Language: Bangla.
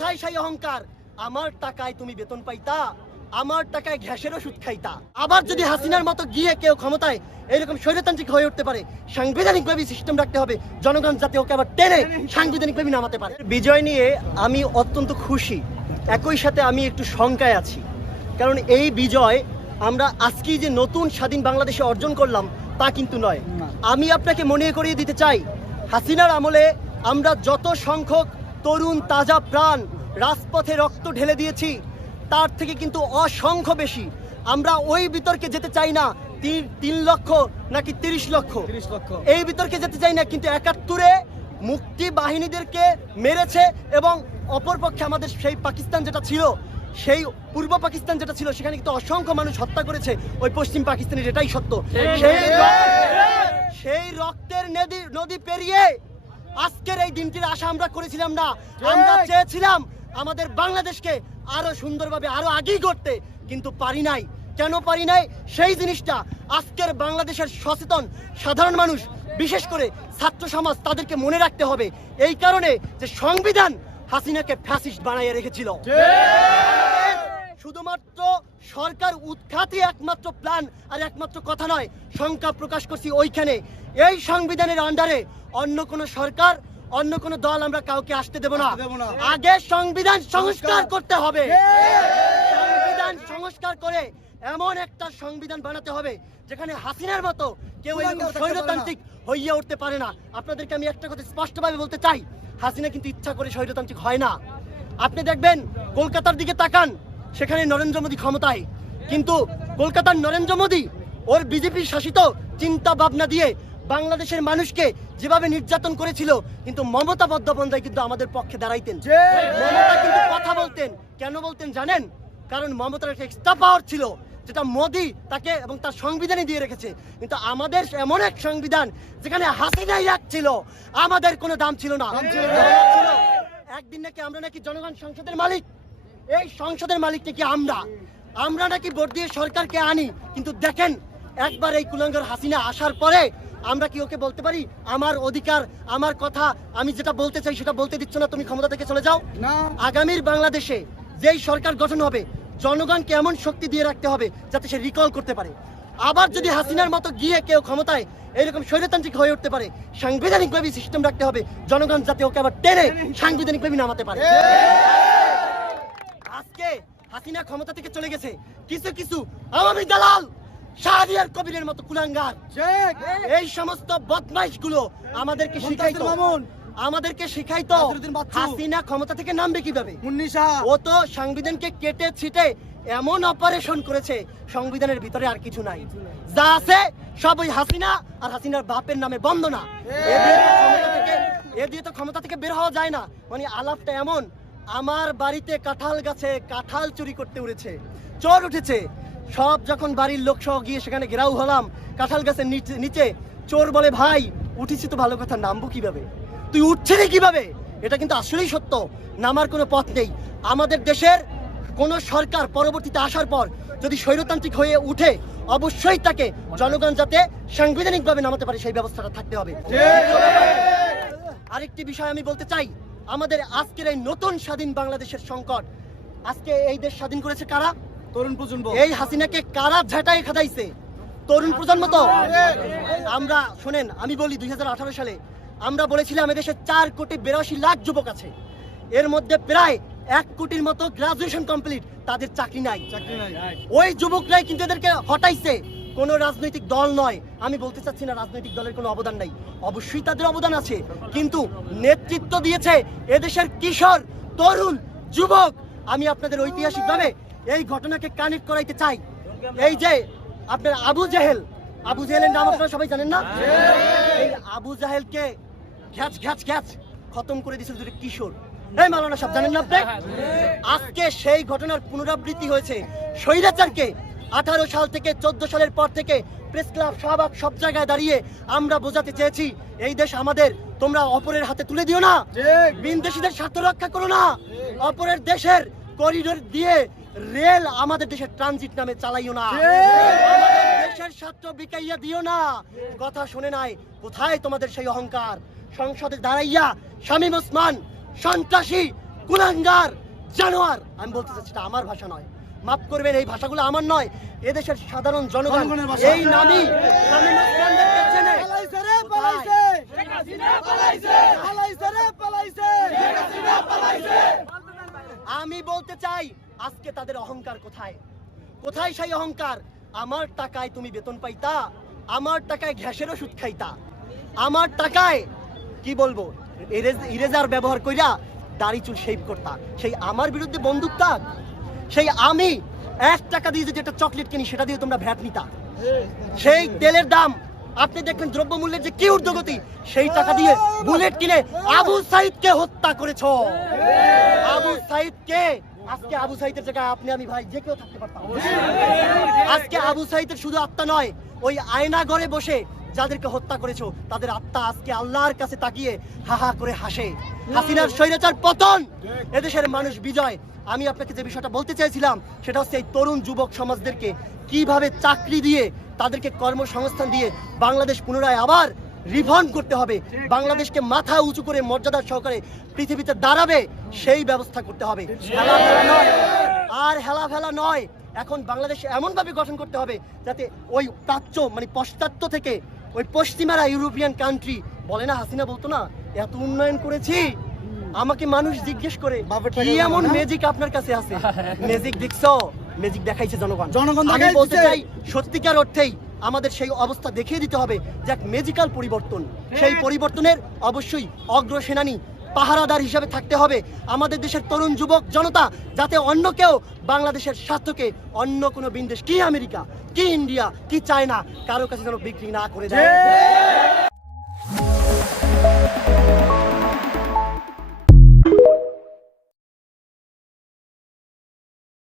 কোথায় সেই অহংকার? আমার টাকায় তুমি বেতন পাইতা, আমার টাকায় গ্যাসের ওষুধ খাইতা। আবার যদি হাসিনার মতো গিয়ে কেউ ক্ষমতায় এরকম স্বৈরতান্ত্রিক হয়ে উঠতে পারে, সাংবিধানিকভাবে সিস্টেম রাখতে হবে, জনগণ যাতে ওকে আবার টেনে সাংবিধানিকভাবে নামাতে পারে। বিজয় নিয়ে আমি অত্যন্ত খুশি, একই সাথে আমি একটু শঙ্কায় আছি। কারণ এই বিজয় আমরা আজকেই যে নতুন স্বাধীন বাংলাদেশে অর্জন করলাম তা কিন্তু নয়। আমি আপনাকে মনে করিয়ে দিতে চাই, হাসিনার আমলে আমরা যত সংখ্যক তরুণ তাজা প্রাণ রাজপথে রক্ত ঢেলে দিয়েছি, তার থেকে কিন্তু অসংখ্য বেশি। আমরা ওই বিতর্কে যেতে চাই না 3 লক্ষ নাকি 30 লক্ষ, এই বিতর্কে যেতে চাই না। কিন্তু 71-এ মুক্তি বাহিনীদেরকে মেরেছে এবং অপরপক্ষে আমাদের সেই পাকিস্তান যেটা ছিল, সেই পূর্ব পাকিস্তান যেটা ছিল, সেখানে কিন্তু অসংখ্য মানুষ হত্যা করেছে ওই পশ্চিম পাকিস্তানের, এটাই সত্য। সেই রক্তের নদী পেরিয়ে আজকের এই দিনটির আশা আমরা করেছিলাম না। আমরা চেয়েছিলাম আমাদের বাংলাদেশকে আরো সুন্দরভাবে আরো আগেই করতে, কিন্তু পারি নাই। কেন পারি নাই? সেই জিনিসটা আজকের বাংলাদেশের সচেতন সাধারণ মানুষ, বিশেষ করে ছাত্র সমাজ, তাদেরকে মনে রাখতে হবে। এই কারণে যে সংবিধান হাসিনাকে ফ্যাসিস্ট বানাইয়ে রেখেছিল। শুধুমাত্র সরকার উৎখাতই একমাত্র প্ল্যান আর একমাত্র কথা নয়, শঙ্কা প্রকাশ করছি ওইখানে। এই সংবিধানের আন্ডারে অন্য কোন সরকার, অন্য কোন দল আমরা কাউকে আসতে দেব না। আগে সংবিধান সংস্কার করতে হবে। সংবিধান সংস্কার করে এমন একটা সংবিধান বানাতে হবে যেখানে হাসিনার মতো কেউ স্বৈরতান্ত্রিক হইয়া উঠতে পারে না। আপনাদেরকে আমি একটা কথা স্পষ্টভাবে বলতে চাই, হাসিনা কিন্তু ইচ্ছা করে স্বৈরতান্ত্রিক হয় না। আপনি দেখবেন কলকাতার দিকে তাকান, সেখানে নরেন্দ্র মোদী ক্ষমতায়, কিন্তু কলকাতার নরেন্দ্র মোদী ওর বিজেপি শাসিত চিন্তা ভাবনা দিয়ে বাংলাদেশের মানুষকে যেভাবে নির্যাতন করেছিল, কিন্তু মমতা বন্দ্যোপাধ্যায় কিন্তু আমাদের পক্ষে দাঁড়াইতেন। মমতা কিন্তু কথা বলতেন। কেন বলতেন জানেন? কারণ মমতার একটা এক্সট্রা পাওয়ার ছিল, যেটা মোদী তাকে এবং তার সংবিধানে দিয়ে রেখেছে। কিন্তু আমাদের এমন এক সংবিধান যেখানে হাসিনাই ছিল, আমাদের কোনো দাম ছিল না। একদিন নাকি আমরা নাকি জনগণ সংসদের মালিক, এই সংসদের মালিক নাকি আমরা নাকি ভোট দিয়ে সরকারকে আনি। কিন্তু দেখেন, একবার এই কুলাঙ্গার হাসিনা আসার পরে আমরা কি ওকে বলতে পারি আমার অধিকার, আমার কথা, আমি যেটা বলতে চাই সেটা বলতে দিচ্ছ না, তুমি ক্ষমতা থেকে চলে যাও? আগামীর বাংলাদেশে যেই সরকার গঠন হবে, জনগণকে এমন শক্তি দিয়ে রাখতে হবে যাতে সে রিকল করতে পারে। আবার যদি হাসিনার মতো গিয়ে কেউ ক্ষমতায় এরকম স্বৈরতান্ত্রিক হয়ে উঠতে পারে, সাংবিধানিকভাবে সিস্টেম রাখতে হবে, জনগণ যাতে ওকে আবার টেনে সাংবিধানিকভাবে নামাতে পারে। আজকে হাসিনা ক্ষমতা থেকে চলে গেছে, কিছু আওয়ামী দালাল, শাহরিয়ার কবিরের মতো কুলাঙ্গার, এই সমস্ত বদমাইশ গুলো আমাদেরকে শিখাইতো হাসিনা ক্ষমতা থেকে নামবে কিভাবে। ও তো সংবিধানকে কেটে ছিটে এমন অপারেশন করেছে, সংবিধানের ভিতরে আর কিছু নাই, যা আছে সব ওই হাসিনা আর হাসিনার বাপের নামে বন্দনা। এ দিয়ে তো ক্ষমতা থেকে বের হওয়া যায় না। মানে আলাপটা এমন, আমার বাড়িতে কাঁঠাল গাছে কাঁঠাল চুরি করতে উঠেছে, চোর উঠেছে। সব যখন বাড়ির লোক সহ গিয়ে সেখানে ঘেরাও হলাম কাঁঠাল গাছের নিচে, চোর বলে, ভাই উঠেছি তো ভালো কথা, নামবো কিভাবে? তুই উঠছিলি কিভাবে? এটা কিন্তু আসলেই সত্য, নামার কোনো পথ নেই। আমাদের দেশের কোন সরকার পরবর্তীতে আসার পর যদি স্বৈরতান্ত্রিক হয়ে উঠে, অবশ্যই তাকে জনগণ যাতে সাংবিধানিকভাবে নামাতে পারে সেই ব্যবস্থাটা থাকতে হবে। আরেকটি বিষয় আমি বলতে চাই, আমাদের আজকের এই নতুন স্বাধীন বাংলাদেশের সংকট, আজকে এই দেশ স্বাধীন করেছে কারা? তরুণ প্রজন্ম। এই হাসিনাকে কারা ঝাঁটাই খাটাইছে? তরুণ প্রজন্ম। তো আমরা শোনেন, আমি বলি 2018 সালে আমরা বলেছিলাম এদেশে 4,82,00,000 যুবক আছে, এর মধ্যে প্রায় 1 কোটির মতো গ্রাজুয়েশন কমপ্লিট, তাদের চাকরি নাই। ওই যুবকরাই কিন্তু এদেরকে হটাইছে, কোনো রাজনৈতিক দল নয়। আমি বলতে চাচ্ছি না রাজনৈতিক দলের কোনো অবদান নাই, অবশ্যই তাদের অবদান আছে, কিন্তু নেতৃত্ব দিয়েছে এদেশের কিশোর, তরুণ, যুবক। আমি আপনাদের ঐতিহাসিকভাবে এই ঘটনাকে কানেক্ট করাইতে চাই। এই যে আপনার আবু জাহেলের নাম আপনারা সবাই জানেন না? এই আবু জাহেলকে ঘ্যাচ খতম করে দিয়েছিল দুটো কিশোর। এই মাওলানা সাহেব জানেন না আপনি? আজকে সেই ঘটনার পুনরাবৃত্তি হয়েছে। স্বৈরাচারকে 18 সাল থেকে 14 সালের পর থেকে প্রেস ক্লাব, শাহবাগ, সব জায়গায় দাঁড়িয়ে আমরা বোঝাতে চেয়েছি এই দেশ আমাদের, তোমরা অপরের হাতে তুলে দিও না, বিদেশিদের স্বার্থ রক্ষা করো না, অপরের দেশের করিডোর দিয়ে রেল আমাদের দেশের ট্রানজিট নামে চালাইও না, আমাদের দেশের স্বার্থ বিকাইয়া দিও না। কথা শুনে নাই, কোথায় তোমাদের সেই অহংকার? সংসদে দাঁড়াইয়া শামীম ওসমান সন্ত্রাসী কুলাঙ্গার, জানোয়ার। আমি বলতে চাচ্ছি এটা আমার ভাষা নয়, মাফ করবেন, এই ভাষাগুলো আমার নয়, এদেশের সাধারণ জনগণ এই নামই শামীম ওসমানদেরকে চেনে। আমি বলতে চাই আজকে তাদের অহংকার কোথায়? কোথায় সেই অহংকার? আমার টাকায় তুমি বেতন পাইতা, আমার টাকায় ঘ্যাসের ওষুধ খাইতা, আমার টাকায় কি বলবো ইরেজার ব্যবহার কইরা দাড়ি চুল শেভ করতা। সেই আমার বিরুদ্ধে বন্দুক তাক, সেই আমি 1 টাকা দিয়ে যেটা চকলেট কিনি সেটা দিয়ে তোমরা ভ্যাট নিতা। সেই তেলের দাম আপনি দেখবেন, দ্রব্যমূল্যের যে কি ঊর্ধ্বগতি, সেই টাকা দিয়ে বুলেট কিনে আবু সাইদকে হত্যা করেছো। আবু সাইদকে, আজকে আবু সাইদের জায়গায় আপনি আমি ভাই যে কেউ থাকতে পারতাম। আজকে আবু সাইদের শুধু আত্মা নয়, ওই আয়না ঘরে বসে যাদেরকে হত্যা করেছো তাদের আত্মা আজকে আল্লাহর কাছে তাকিয়ে হাহা করে হাসে। হাসিনার স্বৈরাচার পতন, এদেশের মানুষ বিজয়। আমি আপনাকে যে বিষয়টা বলতে চাইছিলাম সেটা হচ্ছে এই তরুণ যুবক সমাজদেরকে কিভাবে চাকরি দিয়ে, তাদেরকে কর্মসংস্থান দিয়ে বাংলাদেশ পুনরায় আবার রিফর্ম করতে হবে, বাংলাদেশকে মাথা উঁচু করে মর্যাদার সহকারে পৃথিবীতে দাঁড়াবে সেই ব্যবস্থা করতে হবে। হেলাফেলা নয়, আর হেলাফেলা নয়। এখন বাংলাদেশ এমন ভাবে গঠন করতে হবে যাতে ওই প্রাচ্য মানে পশ্চাত্য থেকে ওই পশ্চিমারা ইউরোপিয়ান কান্ট্রি বলে না, হাসিনা বলতো না এত উন্নয়ন করেছি, আমাকে মানুষ জিজ্ঞেস করে কি এমন ম্যাজিক আপনার কাছে আছে? ম্যাজিক দেখছো? ম্যাজিক দেখাইছে জনগণ। আমি বলতে চাই সত্যিকার অর্থেই আমাদের সেই অবস্থা দেখিয়ে দিতে হবে যে এক ম্যাজিক্যাল পরিবর্তন, সেই পরিবর্তনের অবশ্যই অগ্রসেনানী পাহারাদার হিসাবে থাকতে হবে আমাদের দেশের তরুণ যুবক জনতা, যাতে অন্য কেউ বাংলাদেশের স্বার্থকে অন্য কোনো বিদেশ, কি আমেরিকা, কি ইন্ডিয়া, কি চায়না, কারো কাছে যেন বিক্রি না করে দেয়।